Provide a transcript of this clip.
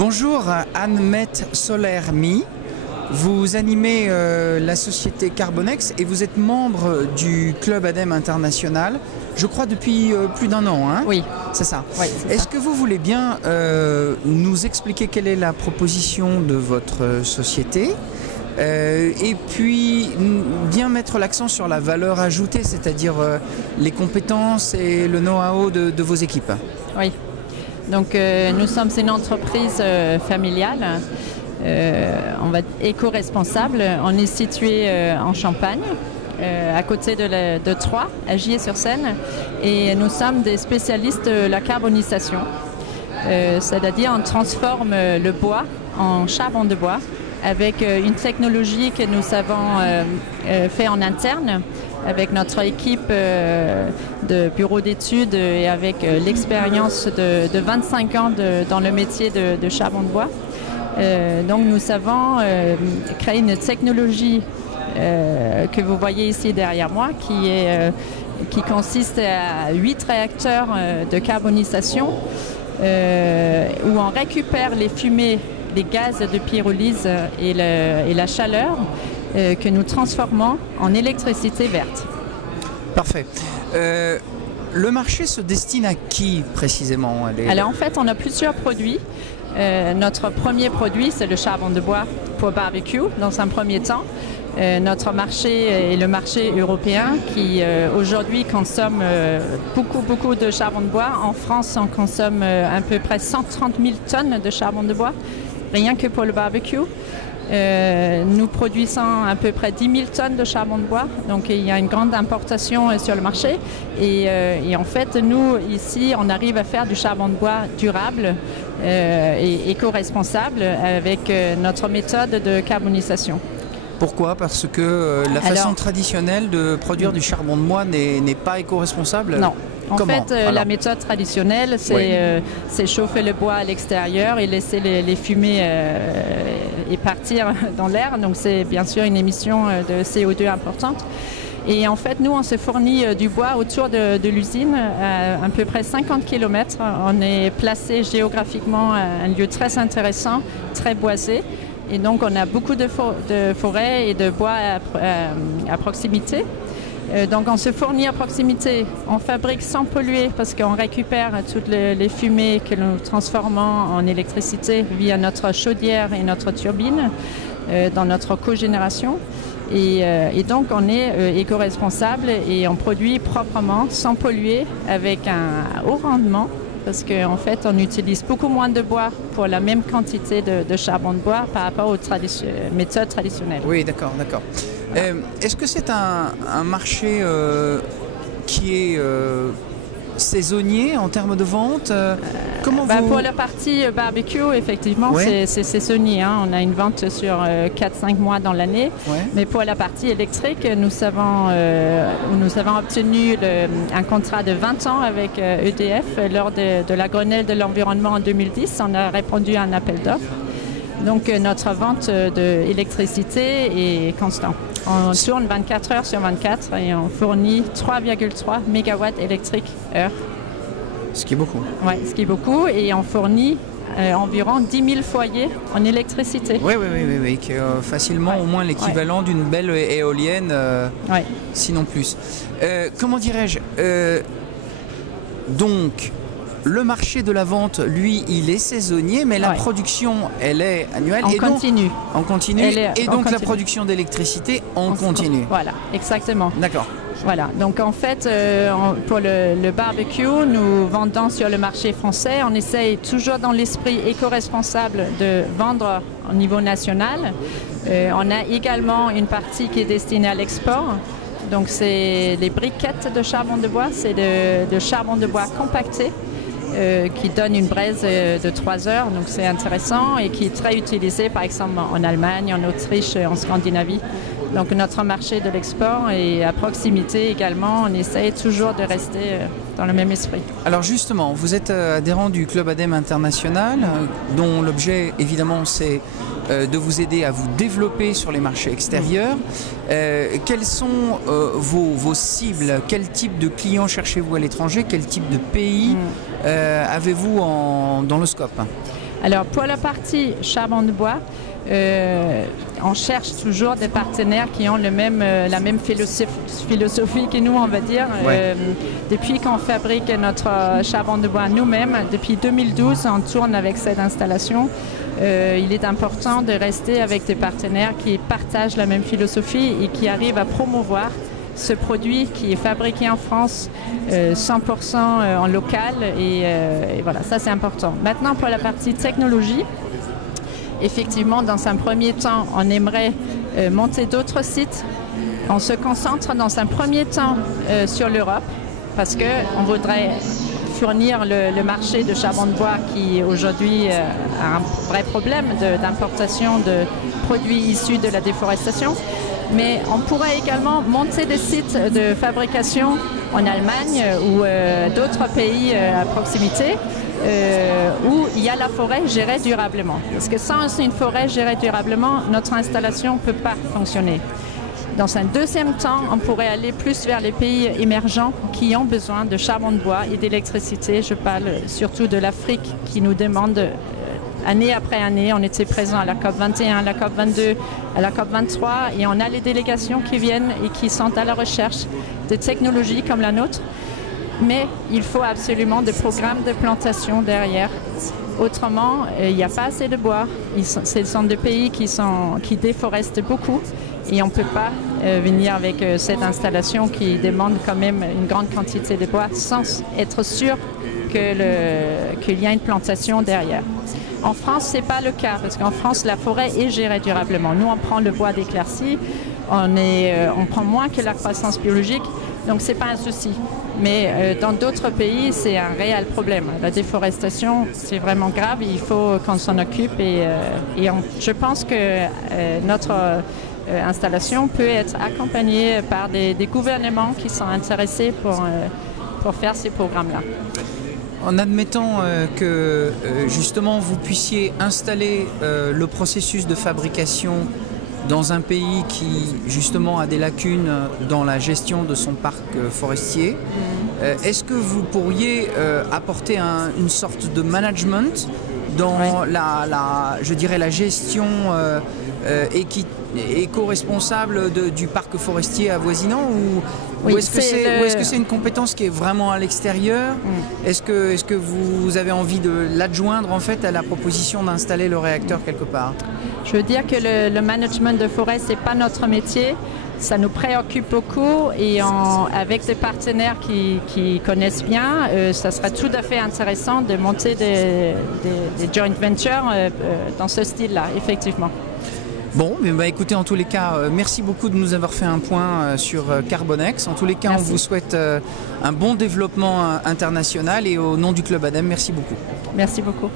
Bonjour Anne-Mette Soler-Mi, vous animez la société Carbonex et vous êtes membre du Club ADEME International, je crois depuis plus d'1 an. Hein? Oui. C'est ça. Oui, Est-ce que vous voulez bien nous expliquer quelle est la proposition de votre société et puis bien mettre l'accent sur la valeur ajoutée, c'est-à-dire les compétences et le know-how de vos équipes? Oui. Donc nous sommes une entreprise familiale, on va éco-responsable. On est situé en Champagne, à côté de Troyes, à Gier-sur-Seine, et nous sommes des spécialistes de la carbonisation. C'est-à-dire on transforme le bois en charbon de bois avec une technologie que nous avons fait en interne avec notre équipe de bureau d'études et avec l'expérience de 25 ans dans le métier de charbon de bois. Donc nous avons créé une technologie que vous voyez ici derrière moi qui consiste à 8 réacteurs de carbonisation où on récupère les fumées, les gaz de pyrolyse et la chaleur que nous transformons en électricité verte. Parfait. Le marché se destine à qui précisément? Alors en fait, on a plusieurs produits. Notre premier produit, c'est le charbon de bois pour barbecue dans un premier temps. Notre marché est le marché européen qui aujourd'hui consomme beaucoup de charbon de bois. En France, on consomme à peu près 130 000 tonnes de charbon de bois, rien que pour le barbecue. Nous produisons à peu près 10 000 tonnes de charbon de bois, donc il y a une grande importation sur le marché. Et en fait, nous, ici, on arrive à faire du charbon de bois durable et éco-responsable avec notre méthode de carbonisation. Pourquoi? Parce que la façon traditionnelle de produire du charbon de bois n'est pas éco-responsable? Non. En Comment? fait, la méthode traditionnelle, c'est chauffer le bois à l'extérieur et laisser les fumées et partir dans l'air. Donc c'est bien sûr une émission de CO2 importante. Et en fait, nous, on se fournit du bois autour de l'usine, à peu près 50 km. On est placé géographiquement à un lieu très intéressant, très boisé. Et donc, on a beaucoup de forêts et de bois à proximité. Donc on se fournit à proximité, on fabrique sans polluer parce qu'on récupère toutes les fumées que nous transformons en électricité via notre chaudière et notre turbine dans notre cogénération. Et donc on est éco-responsable et on produit proprement, sans polluer, avec un haut rendement. Parce qu'en fait, on utilise beaucoup moins de bois pour la même quantité de charbon de bois par rapport aux méthodes traditionnelles. Oui, d'accord, d'accord. Est-ce que c'est un marché qui est saisonnier en termes de vente? Comment vous... Pour la partie barbecue, effectivement, c'est saisonnier. Hein. On a une vente sur 4-5 mois dans l'année. Ouais. Mais pour la partie électrique, nous avons obtenu un contrat de 20 ans avec EDF lors de la Grenelle de l'environnement en 2010. On a répondu à un appel d'offres. Donc notre vente d'électricité est constante. On tourne 24 heures sur 24 et on fournit 3,3 MW électriques heure. Ce qui est beaucoup. Oui, ce qui est beaucoup. Et on fournit environ 10 000 foyers en électricité. Oui, qui est facilement au moins l'équivalent d'une belle éolienne, sinon plus. Comment dirais-je donc, le marché de la vente, lui, il est saisonnier, mais la production, elle est annuelle. En continu. En continu. Et donc la production d'électricité en continu. Voilà, exactement. D'accord. Voilà, donc en fait, pour le barbecue, nous vendons sur le marché français. On essaye toujours dans l'esprit éco-responsable de vendre au niveau national. On a également une partie qui est destinée à l'export. Donc c'est les briquettes de charbon de bois, c'est de charbon de bois compacté. Qui donne une braise de 3 heures, donc c'est intéressant et qui est très utilisé par exemple en Allemagne, en Autriche, en Scandinavie. Donc notre marché de l'export est à proximité également, on essaye toujours de rester dans le même esprit. Alors justement, vous êtes adhérent du Club ADEME International, dont l'objet évidemment c'est de vous aider à vous développer sur les marchés extérieurs. Quelles sont vos cibles? Quel type de clients cherchez-vous à l'étranger? Quel type de pays avez-vous dans le scope? Alors pour la partie charbon de bois, on cherche toujours des partenaires qui ont la même philosophie que nous, on va dire. Ouais. Depuis qu'on fabrique notre charbon de bois nous-mêmes, depuis 2012, on tourne avec cette installation. Il est important de rester avec des partenaires qui partagent la même philosophie et qui arrivent à promouvoir ce produit qui est fabriqué en France 100% en local et voilà, ça c'est important. Maintenant pour la partie technologie, effectivement dans un premier temps on aimerait monter d'autres sites. On se concentre dans un premier temps sur l'Europe parce qu'on voudrait fournir le marché de charbon de bois qui aujourd'hui a un vrai problème d'importation de produits issus de la déforestation. Mais on pourrait également monter des sites de fabrication en Allemagne ou d'autres pays à proximité où il y a la forêt gérée durablement. Parce que sans une forêt gérée durablement, notre installation ne peut pas fonctionner. Dans un deuxième temps, on pourrait aller plus vers les pays émergents qui ont besoin de charbon de bois et d'électricité. Je parle surtout de l'Afrique qui nous demande année après année. On était présent à la COP21, à la COP22, à la COP23 et on a les délégations qui viennent et qui sont à la recherche de technologies comme la nôtre. Mais il faut absolument des programmes de plantation derrière. Autrement, il n'y a pas assez de bois. Ce sont des pays qui déforestent beaucoup et on ne peut pas venir avec cette installation qui demande quand même une grande quantité de bois sans être sûr qu'il y a une plantation derrière. En France, ce n'est pas le cas parce qu'en France, la forêt est gérée durablement. Nous, on prend le bois d'éclaircie, on prend moins que la croissance biologique, donc ce n'est pas un souci. Mais dans d'autres pays, c'est un réel problème. La déforestation, c'est vraiment grave, il faut qu'on s'en occupe et je pense que notre installation peut être accompagnée par des gouvernements qui sont intéressés pour faire ces programmes-là. En admettant que justement vous puissiez installer le processus de fabrication dans un pays qui justement a des lacunes dans la gestion de son parc forestier, est-ce que vous pourriez apporter une sorte de management dans je dirais la gestion éco-responsable du parc forestier avoisinant ou est-ce que c'est une compétence qui est vraiment à l'extérieur? Est-ce que vous avez envie de l'adjoindre en fait à la proposition d'installer le réacteur quelque part? Je veux dire que le management de forêt, ce n'est pas notre métier. Ça nous préoccupe beaucoup et avec des partenaires qui connaissent bien, ça serait tout à fait intéressant de monter des joint ventures dans ce style-là, effectivement. Bon, mais écoutez, en tous les cas, merci beaucoup de nous avoir fait un point sur Carbonex. En tous les cas, merci. On vous souhaite un bon développement international et au nom du Club ADEME, merci beaucoup. Merci beaucoup.